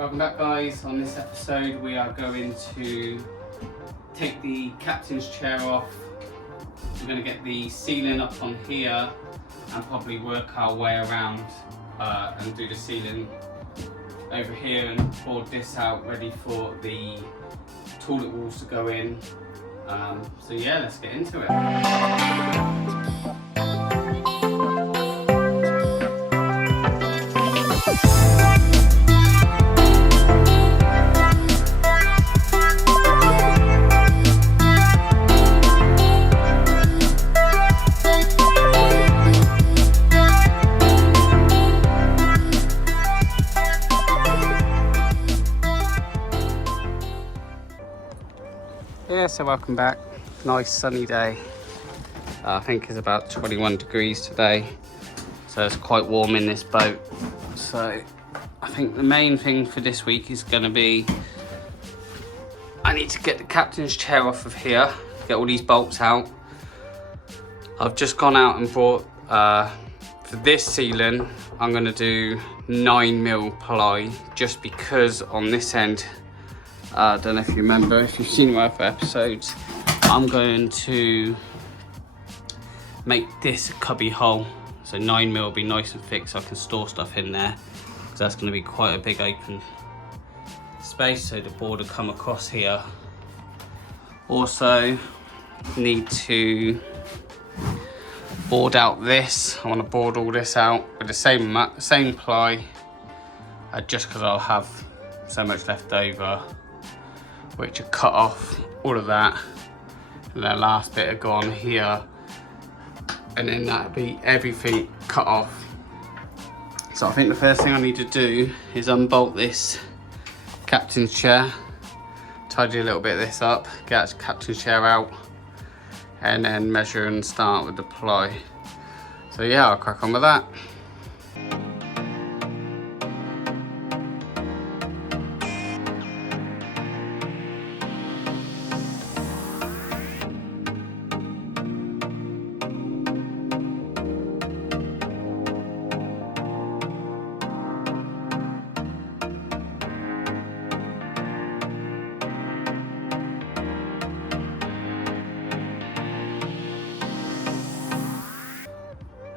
Welcome back, guys. On this episode we are going to take the captain's chair off. We're going to get the ceiling up on here and probably work our way around and do the ceiling over here and board this out ready for the toilet walls to go in. So yeah, let's get into it. Yeah, so welcome back. Nice sunny day. I think it's about 21 degrees today, so it's quite warm in this boat. So I think the main thing for this week is going to be I need to get the captain's chair off of here, get all these bolts out. I've just gone out and bought for this ceiling I'm going to do 9mm ply, just because on this end, I don't know if you remember, if you've seen my other episodes, I'm going to make this a cubby hole. So 9mm will be nice and thick so I can store stuff in there, because that's going to be quite a big open space, so the board will come across here. Also need to board out this. I want to board all this out with the same ply, just because I'll have so much left over, which will cut off all of that, and the last bit will go on here, and then that'll be everything cut off. So I think the first thing I need to do is unbolt this captain's chair, tidy a little bit of this up, get the captain's chair out, and then measure and start with the ply. So yeah, I'll crack on with that.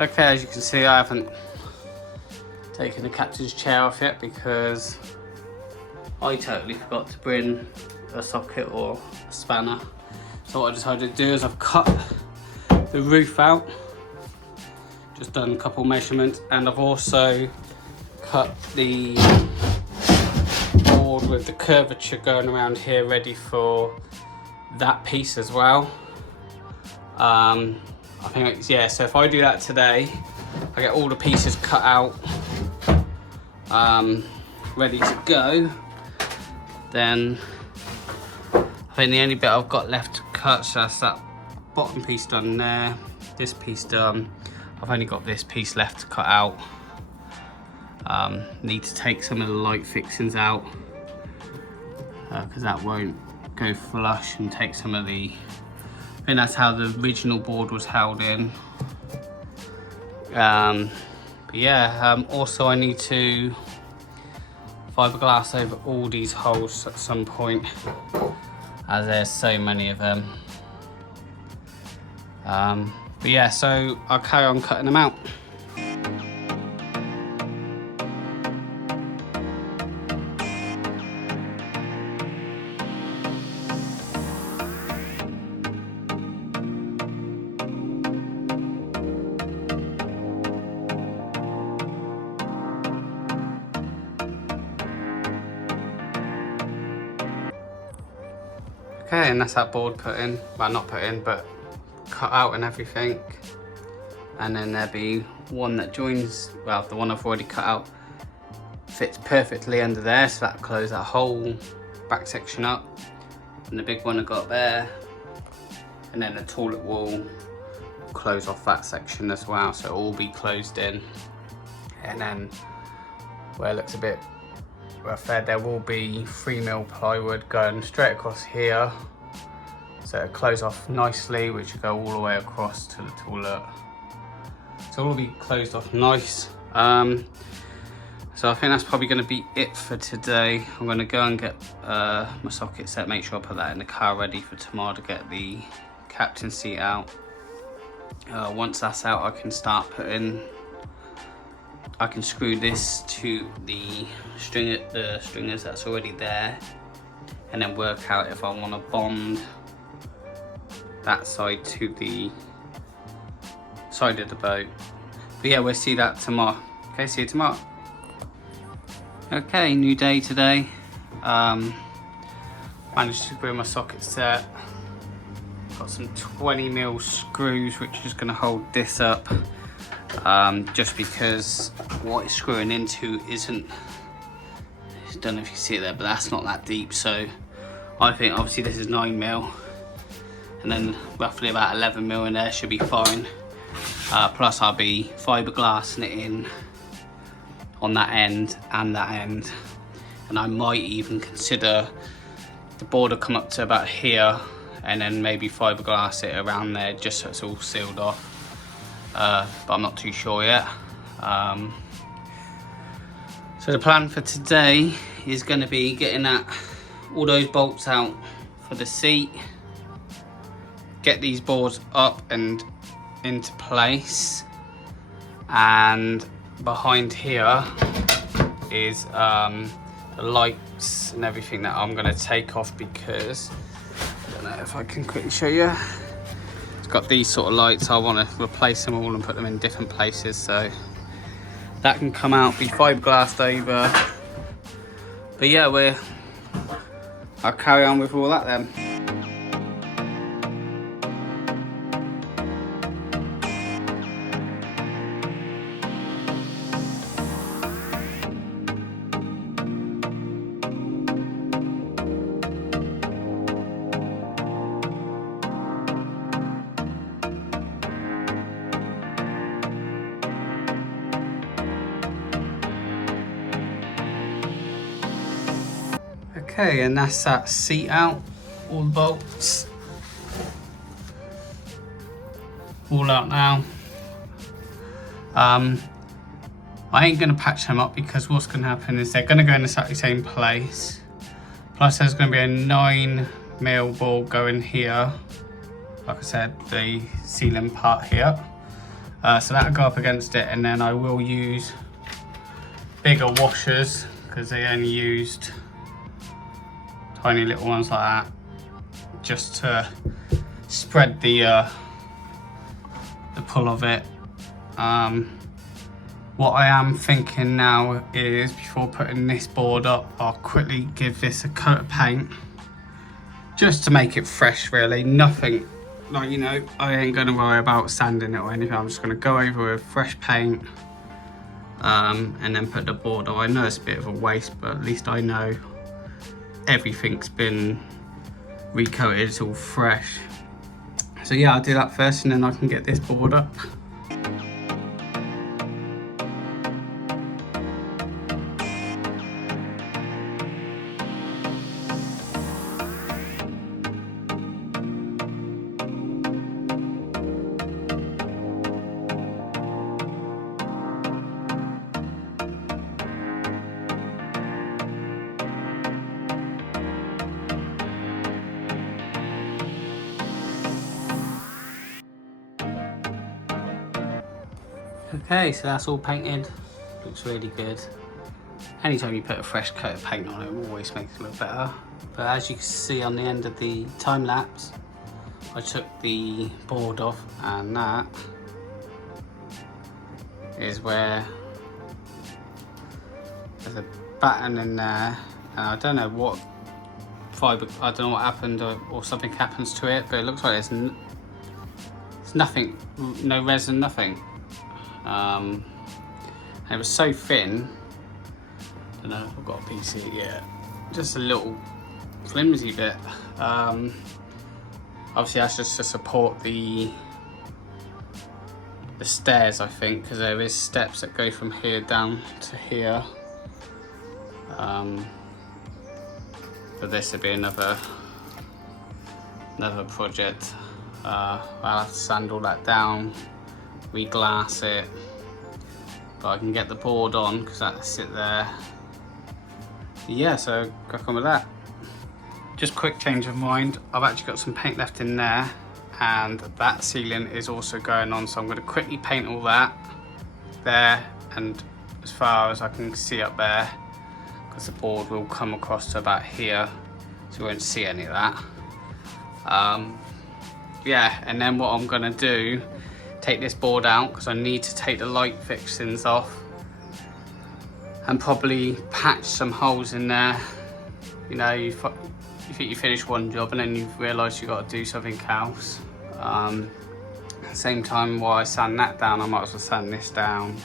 Okay, as you can see, I haven't taken the captain's chair off yet because I totally forgot to bring a socket or a spanner. So what I decided to do is I've cut the roof out, just done a couple measurements, and I've also cut the board with the curvature going around here ready for that piece as well. I think, yeah, so if I do that today, I get all the pieces cut out, ready to go, then I think the only bit I've got left to cut, so that's that bottom piece done there, this piece done. I've only got this piece left to cut out. Need to take some of the light fixings out, because that won't go flush, and take some of the, I think that's how the original board was held in. But yeah, also I need to fiberglass over all these holes at some point, as there's so many of them. But yeah, so I'll carry on cutting them out. Okay, and that's that board put in, well, not put in, but cut out and everything. And then there'll be one that joins, well, the one I've already cut out fits perfectly under there, so that'll close that whole back section up. And the big one I got there, and then the toilet wall will close off that section as well, so it'll all be closed in. And then where it looks a bit rough there, there will be 3mm plywood going straight across here, so it'll close off nicely, which will go all the way across to the toilet. So it will be closed off nice. So I think that's probably going to be it for today. I'm going to go and get my socket set, make sure I put that in the car ready for tomorrow to get the captain seat out. Once that's out, I can start putting, I can screw this to the stringers that's already there, and then work out if I want to bond that side to the side of the boat. But yeah, we'll see that tomorrow. Okay, see you tomorrow. Okay, new day today. Managed to screw my socket set. Got some 20mm screws which is going to hold this up. Just because what it's screwing into isn't, I don't know if you see it there, but that's not that deep. So I think obviously this is 9mm, and then roughly about 11mm in there should be fine. Plus I'll be fiberglassing it in on that end and that end, and I might even consider the border come up to about here and then maybe fiberglass it around there just so it's all sealed off, but I'm not too sure yet. So the plan for today is going to be getting all those bolts out for the seat, get these boards up and into place, and behind here is the lights and everything that I'm going to take off, because I don't know if I can quickly show you. It's got these sort of lights. I want to replace them all and put them in different places, so that can come out, be fiberglassed over. But yeah, I'll carry on with all that then. Okay, and that's that seat out, all the bolts, all out now. I ain't gonna patch them up because what's gonna happen is they're gonna go in exactly the same place. Plus there's gonna be a 9mm ball going here, like I said, the ceiling part here. So that'll go up against it, and then I will use bigger washers because they only used tiny little ones like that, just to spread the pull of it. What I am thinking now is, before putting this board up, I'll quickly give this a coat of paint just to make it fresh really. Nothing like, you know, I ain't gonna worry about sanding it or anything. I'm just gonna go over with fresh paint and then put the board on. I know it's a bit of a waste, but at least I know everything's been recoated, it's all fresh. So yeah, I'll do that first and then I can get this board up. Okay, so that's all painted, looks really good. Anytime you put a fresh coat of paint on it, it always makes it look better. But as you can see on the end of the time lapse, I took the board off, and that is where there's a batten in there, and I don't know what I don't know what happened, or something happens to it, but it looks like there's nothing, no resin, nothing. And it was so thin, I don't know if I've got a piece here yet, just a little flimsy bit. Obviously that's just to support the stairs, I think, because there is steps that go from here down to here. But this would be another project. I'll have to sand all that down, re-glass it, but I can get the board on because that'll sit there. Yeah, so crack on with that. Just quick change of mind, I've actually got some paint left in there, and that ceiling is also going on, so I'm going to quickly paint all that there and as far as I can see up there, because the board will come across to about here, so you won't see any of that. Yeah, and then what I'm going to do, take this board out because I need to take the light fixings off and probably patch some holes in there. You know, you think you finish one job and then you realise you've got to do something else. At the same time, while I sand that down, I might as well sand this down.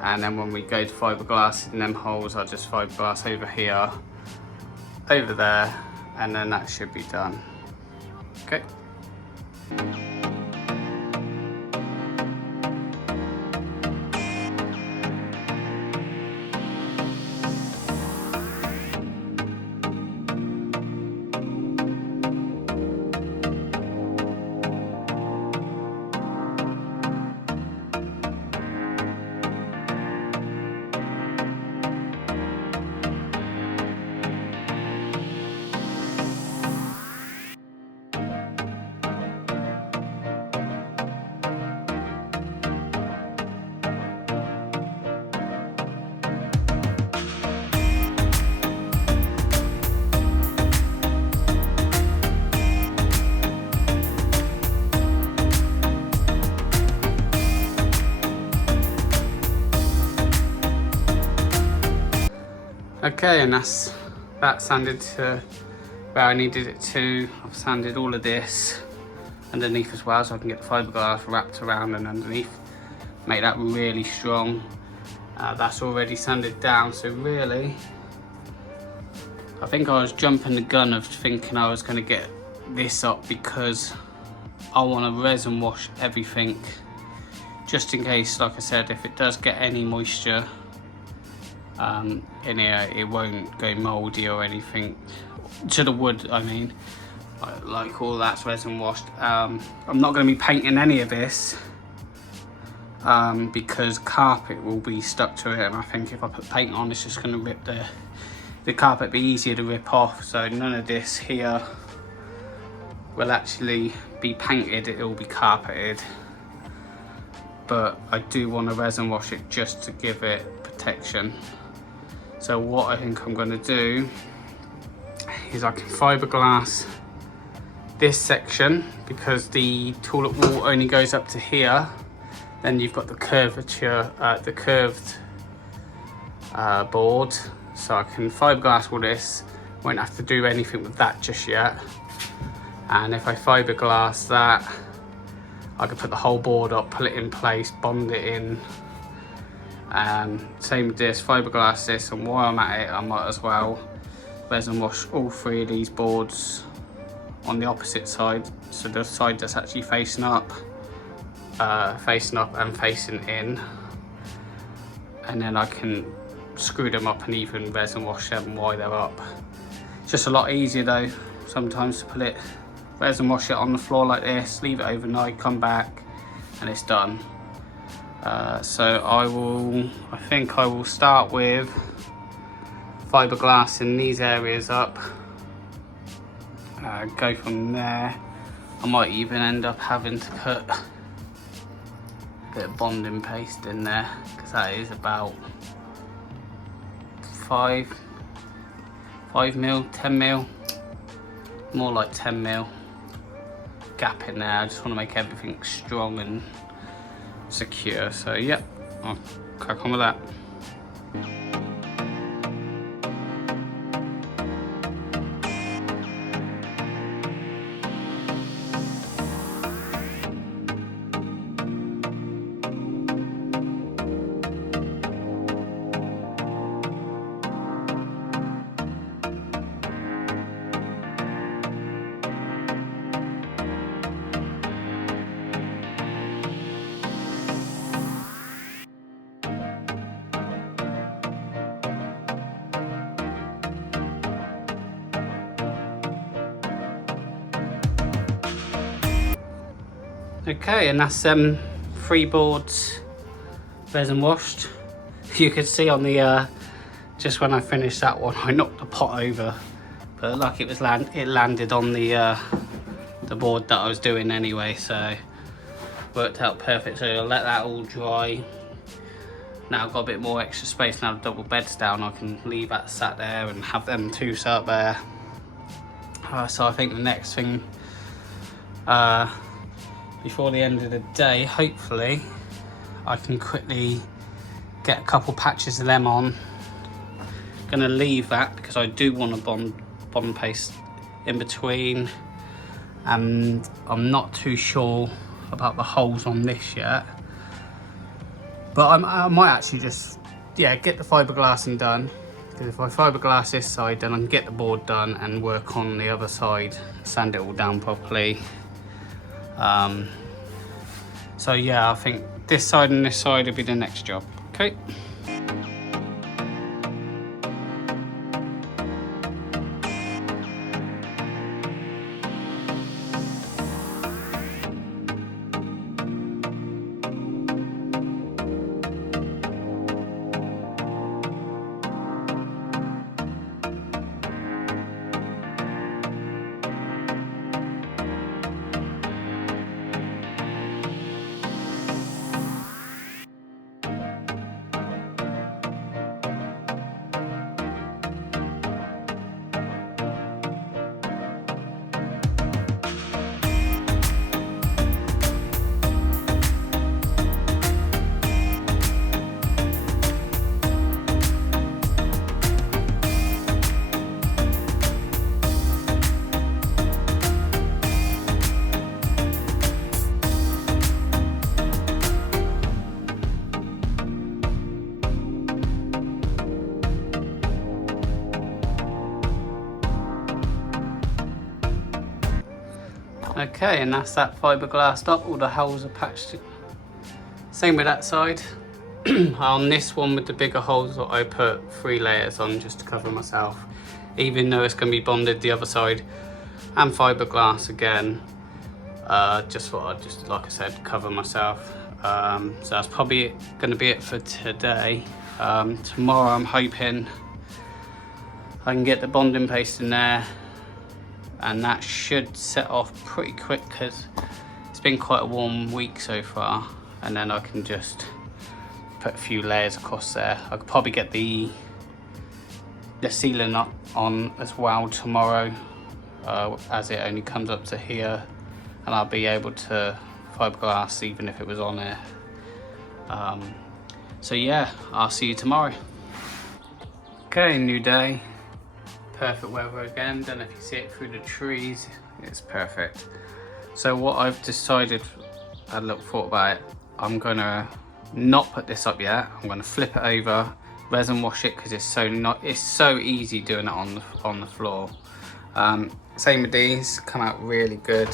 And then when we go to fiberglass in them holes, I'll just fiberglass over here, over there, and then that should be done. Okay. Okay, and that's that sanded to where I needed it to. I've sanded all of this underneath as well, so I can get the fiberglass wrapped around and underneath. Make that really strong. That's already sanded down, so really, I think I was jumping the gun of thinking I was going to get this up because I want to resin wash everything, just in case, like I said, if it does get any moisture in here, it won't go mouldy or anything to the wood. I mean, like all that's resin washed. I'm not going to be painting any of this because carpet will be stuck to it, and I think if I put paint on, it's just going to rip the carpet. Be easier to rip off, so none of this here will actually be painted, it will be carpeted. But I do want to resin wash it just to give it protection. So what I think I'm going to do is I can fiberglass this section because the toilet wall only goes up to here. Then you've got the curvature, the curved board. So I can fiberglass all this. Won't have to do anything with that just yet. And if I fiberglass that, I can put the whole board up, pull it in place, bond it in. Same with this, fiberglass this, and while I'm at it, I might as well resin wash all three of these boards on the opposite side, so the side that's actually facing up and facing in, and then I can screw them up and even resin wash them while they're up. It's just a lot easier though sometimes to put it, resin wash it on the floor like this, leave it overnight, come back, and it's done. So I think I will start with fiberglassing these areas up, go from there. I might even end up having to put a bit of bonding paste in there because that is about 5 mil, 10 mil, more like 10 mil gap in there. I just want to make everything strong and secure. So yep, I'll crack on with that. Okay, and that's 3 boards resin washed. You could see on the just when I finished that one, I knocked the pot over, but like it landed on the board that I was doing anyway, so worked out perfect. So I'll let that all dry. Now I've got a bit more extra space now, the double beds down, I can leave that sat there and have them two sat up there. So I think the next thing before the end of the day, hopefully I can quickly get a couple patches of them on. Gonna leave that because I do want to bond paste in between, and I'm not too sure about the holes on this yet, but I might actually just get the fiberglassing done, because if I fiberglass this side then I can get the board done and work on the other side, sand it all down properly. So yeah, I think this side and this side will be the next job. Okay. Okay, and that's that fiberglassed up, all the holes are patched. Same with that side. On this one with the bigger holes, I put 3 layers on just to cover myself, even though it's going to be bonded the other side, and fiberglass again, just thought I'd just, like I said, cover myself. So that's probably going to be it for today. Tomorrow I'm hoping I can get the bonding paste in there, and that should set off pretty quick because it's been quite a warm week so far, and then I can just put a few layers across there. I could probably get the ceiling up on as well tomorrow, as it only comes up to here, and I'll be able to fiberglass even if it was on there. So yeah, I'll see you tomorrow. Okay, new day. Perfect weather again. Don't know if you see it through the trees. It's perfect. So what I've decided, I had a little thought about it. I'm gonna not put this up yet. I'm gonna flip it over, resin wash it, because it's so easy doing it on the floor. Same with these, come out really good.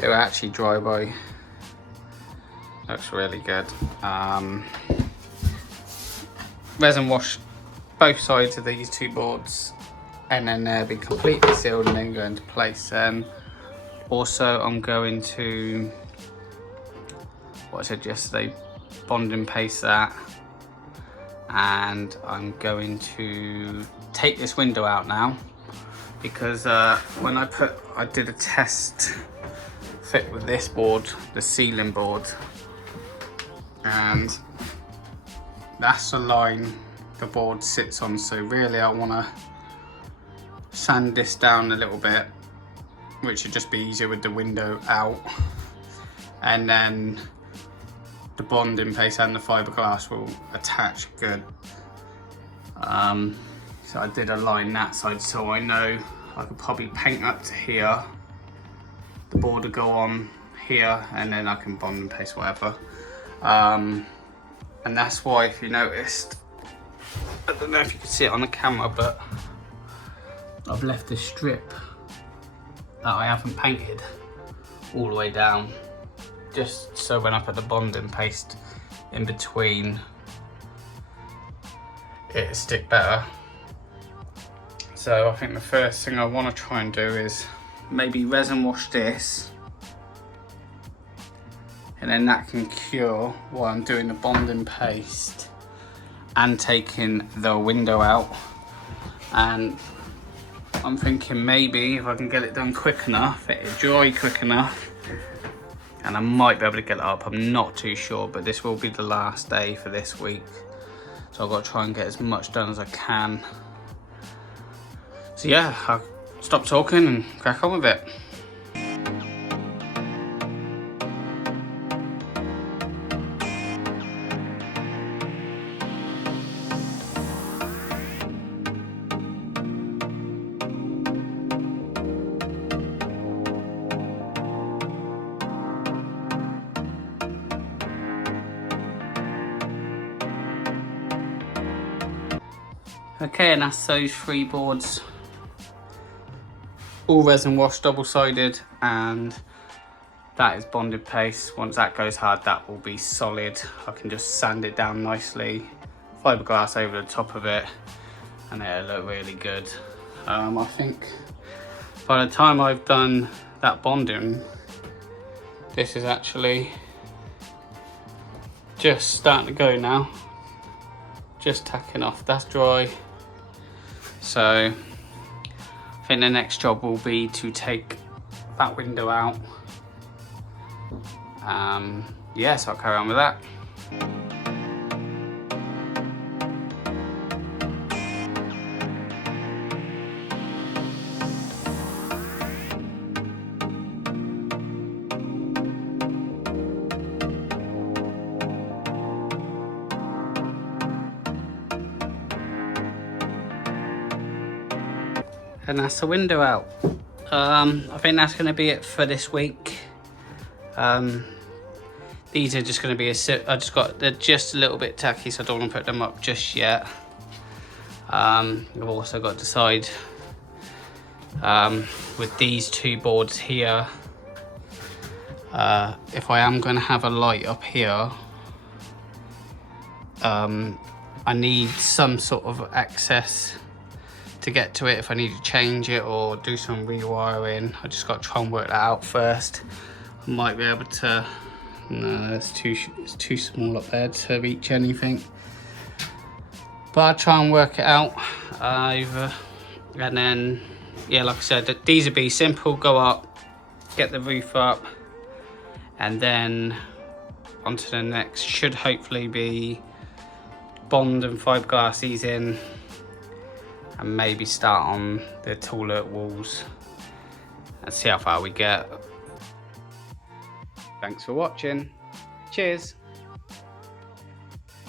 They were actually dry by. Looks really good. Resin wash both sides of these two boards, and then they'll be completely sealed and then go into place. Also, I'm going to, what I said yesterday, bond and paste that, and I'm going to take this window out now, because when I did a test fit with this board, the ceiling board, and that's the line the board sits on. So really I want to sand this down a little bit, which would just be easier with the window out, and then the bonding paste and the fiberglass will attach good. So I did a line that side, so I know I could probably paint up to here, the board will go on here, and then I can bond and paste whatever. And that's why, if you noticed, I don't know if you can see it on the camera, but I've left a strip that I haven't painted all the way down, just so when I put the bonding paste in between, it'll stick better. So I think the first thing I want to try and do is maybe resin wash this and then that can cure while I'm doing the bonding paste and taking the window out. And I'm thinking maybe if I can get it done quick enough, it'll dry quick enough, and I might be able to get it up. I'm not too sure, but this will be the last day for this week. So I've got to try and get as much done as I can. So yeah, I'll stop talking and crack on with it. Okay, and that's those 3 boards, all resin washed, double-sided, and that is bonded paste. Once that goes hard, that will be solid. I can just sand it down nicely, fiberglass over the top of it, and it'll look really good. I think by the time I've done that bonding, this is actually just starting to go now. Just tacking off, that's dry. So I think the next job will be to take that window out. Yeah, so I'll carry on with that. And that's the window out. I think that's going to be it for this week. These are just going to be they're just a little bit tacky, so I don't want to put them up just yet. I've also got to decide with these 2 boards here, if I am going to have a light up here, I need some sort of access to get to it if I need to change it or do some rewiring. I just got to try and work that out first. I might be able to, no, it's too small up there to reach anything. But I'll try and work it out and then, yeah, like I said, these would be simple, go up, get the roof up, and then onto the next, should hopefully be bond and fiberglass these in, and maybe start on the toilet walls and see how far we get. Thanks for watching. Cheers.